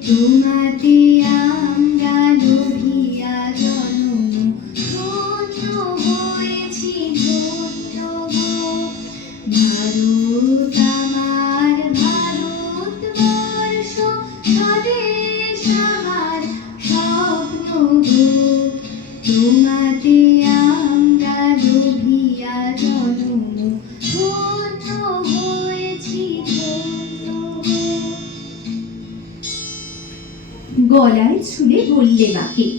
走马的 ছুলে বললে মাকে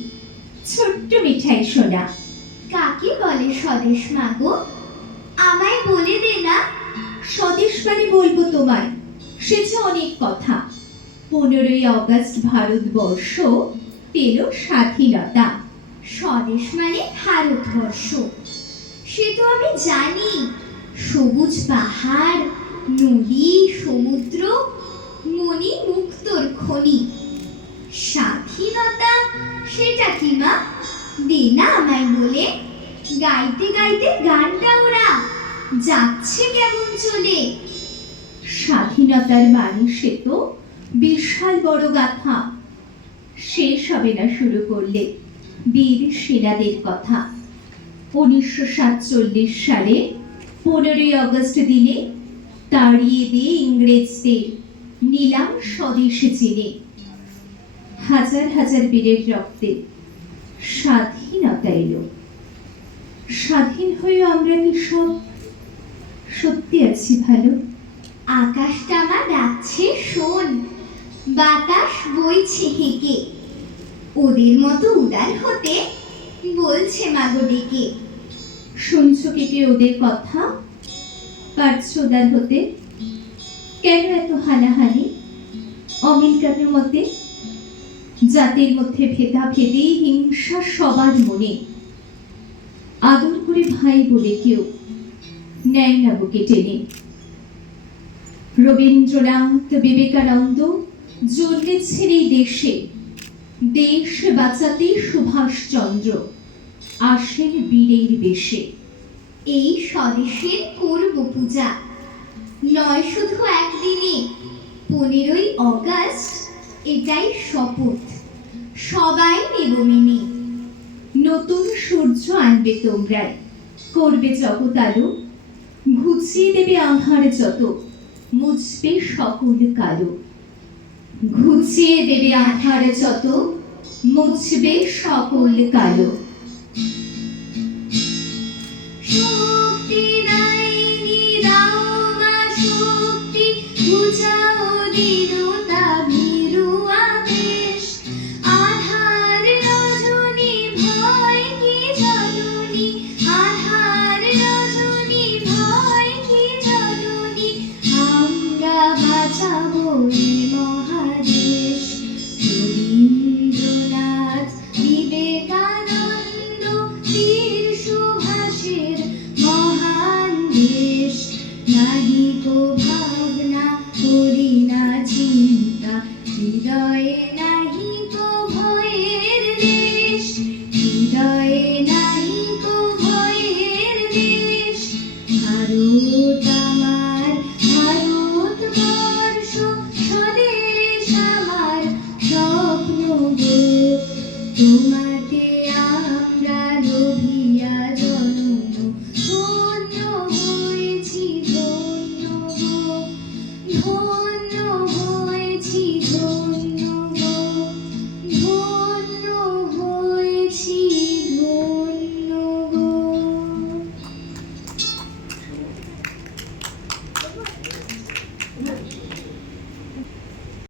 ছোট্ট মিঠাই সোনা কাকে বলে স্বদেশ মাগো? আমায় বলে দে না। স্বদেশ মানে বলব তোমায় সে যে অনেক কথা। পনেরোই অগস্ট ভারতবর্ষ পেল স্বাধীনতা। স্বদেশ মানে ভারতবর্ষ। সে তো আমি জানি। সবুজ পাহাড় নদী সমুদ্র মণি মুক্তর খনি। স্বাধীনতা, সেটা কি মা? দে না আমায় বলে। গাইতে গাইতে গানটা ওরা যাচ্ছে কেমন চলে। স্বাধীনতার মানে সে তো বিশাল বড় গাথা। শেষ হবে না শুরু করলে বীর সেনাদের কথা। উনিশশো সাতচল্লিশ সালে পনেরোই আগস্ট দিনে তাড়িয়ে দিয়ে ইংরেজদের নিলাম স্বদেশে চিনে হাজার হাজার বীরের রক্তে স্বাধীনতা এলো। স্বাধীন হয়ে আমরা কি সব সত্যি আছি ভালো? আকাশটা আমার ডাকছে শোন। বাতাস বইছে হেঁকে। ওদের মতো উদার হতে বলছে মাগো ডেকে। শুনছো কি কি ওদের কথা? পারছ উদার হতে? কেন এত হানাহানি? অমিল কেন মতে? জাতির মধ্যে ভেদা ভেদে হিংসা সবার মনে। আদর করে ভাই বলে কেউ নেয় না বুকে টেনে। রবীন্দ্রনাথ বিবেকানন্দ জন্মেছেন এই দেশে। দেশ বাঁচাতে সুভাষচন্দ্র আসেন বীরের বেশে। এই স্বদেশের করব পূজা। নয় শুধু একদিনে, পনেরোই অগাস্ট এটাই শপথ। সবাই নেব মেনে নতুন সূর্য আনবে তোমরাই। করবে জগৎ আলো ঘুচিয়ে দেবে আধার যত। মুছবে সকল কালো। ঘুচিয়ে দেবে আধার যত। মুছবে সকল কালো। শক্তি তো ভাবনা করি না চিন্তা হৃদয়ে না